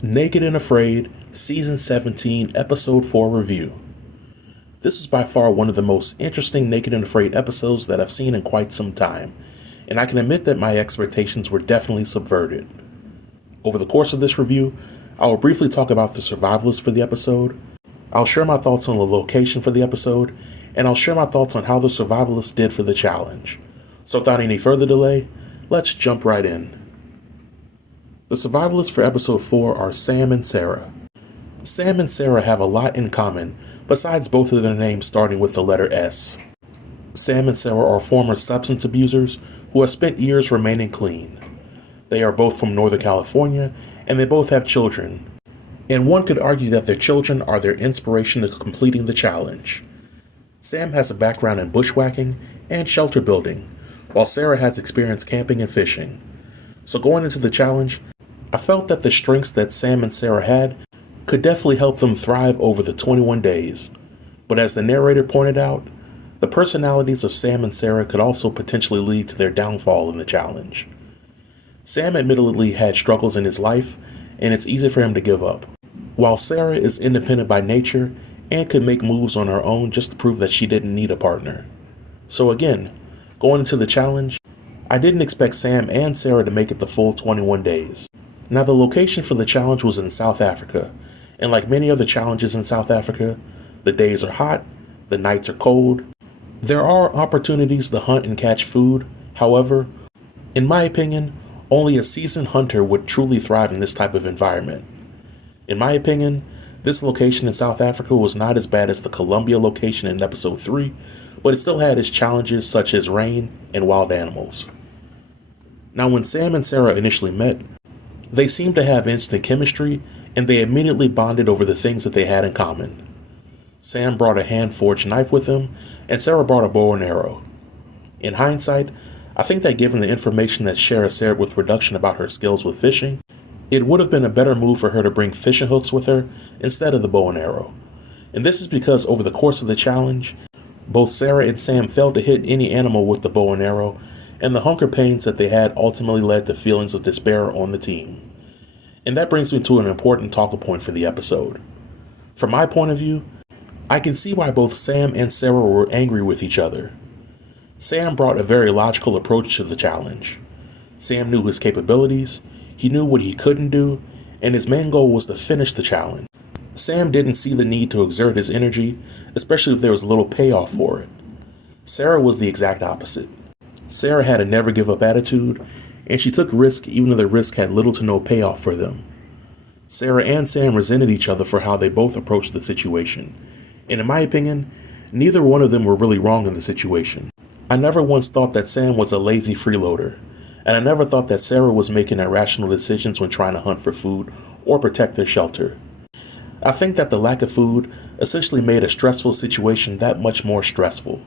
Naked and Afraid, Season 17, Episode 4 review. This is by far one of the most interesting Naked and Afraid episodes that I've seen in quite some time, and I can admit that my expectations were definitely subverted. Over the course of this review, I will briefly talk about the survivalists for the episode, I'll share my thoughts on the location for the episode, and I'll share my thoughts on how the survivalists did for the challenge. So without any further delay, let's jump right in. The survivalists for episode 4 are Sam and Sarah. Sam and Sarah have a lot in common, besides both of their names starting with the letter S. Sam and Sarah are former substance abusers who have spent years remaining clean. They are both from Northern California, and they both have children. And one could argue that their children are their inspiration to completing the challenge. Sam has a background in bushwhacking and shelter building, while Sarah has experience camping and fishing. So going into the challenge, I felt that the strengths that Sam and Sarah had could definitely help them thrive over the 21 days. But as the narrator pointed out, the personalities of Sam and Sarah could also potentially lead to their downfall in the challenge. Sam admittedly had struggles in his life, and it's easy for him to give up, while Sarah is independent by nature and could make moves on her own just to prove that she didn't need a partner. So again, going into the challenge, I didn't expect Sam and Sarah to make it the full 21 days. Now, the location for the challenge was in South Africa, and like many other challenges in South Africa, the days are hot, the nights are cold. There are opportunities to hunt and catch food. However, in my opinion, only a seasoned hunter would truly thrive in this type of environment. In my opinion, this location in South Africa was not as bad as the Colombia location in episode 3, but it still had its challenges such as rain and wild animals. Now, when Sam and Sarah initially met, they seemed to have instant chemistry, and they immediately bonded over the things that they had in common. Sam brought a hand-forged knife with him, and Sarah brought a bow and arrow. In hindsight, I think that given the information that Sarah shared with production about her skills with fishing, it would have been a better move for her to bring fishing hooks with her instead of the bow and arrow. And this is because over the course of the challenge, both Sarah and Sam failed to hit any animal with the bow and arrow, and the hunger pains that they had ultimately led to feelings of despair on the team. And that brings me to an important talking point for the episode. From my point of view, I can see why both Sam and Sarah were angry with each other. Sam brought a very logical approach to the challenge. Sam knew his capabilities, he knew what he couldn't do, and his main goal was to finish the challenge. Sam didn't see the need to exert his energy, especially if there was little payoff for it. Sarah was the exact opposite. Sarah had a never-give-up attitude, and she took risk even though the risk had little to no payoff for them. Sarah and Sam resented each other for how they both approached the situation, and in my opinion, neither one of them were really wrong in the situation. I never once thought that Sam was a lazy freeloader, and I never thought that Sarah was making irrational decisions when trying to hunt for food or protect their shelter. I think that the lack of food essentially made a stressful situation that much more stressful.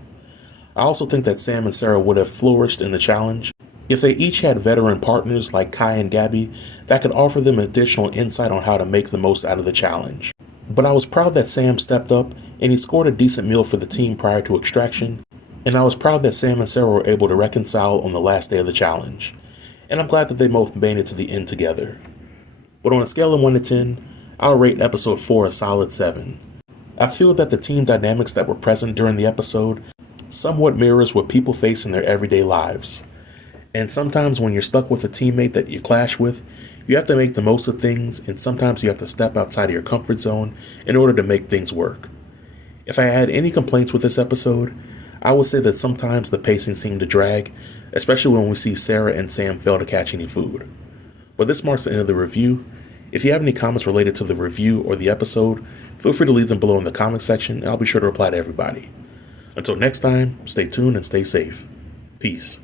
I also think that Sam and Sarah would have flourished in the challenge if they each had veteran partners like Kai and Gabby that could offer them additional insight on how to make the most out of the challenge. But I was proud that Sam stepped up and he scored a decent meal for the team prior to extraction, and I was proud that Sam and Sarah were able to reconcile on the last day of the challenge, and I'm glad that they both made it to the end together. But on a scale of 1 to 10, I'll rate episode 4 a solid 7. I feel that the team dynamics that were present during the episode somewhat mirrors what people face in their everyday lives. And sometimes when you're stuck with a teammate that you clash with, you have to make the most of things, and sometimes you have to step outside of your comfort zone in order to make things work. If I had any complaints with this episode, I would say that sometimes the pacing seemed to drag, especially when we see Sarah and Sam fail to catch any food. But this marks the end of the review. If you have any comments related to the review or the episode, feel free to leave them below in the comment section, and I'll be sure to reply to everybody. Until next time, stay tuned and stay safe. Peace.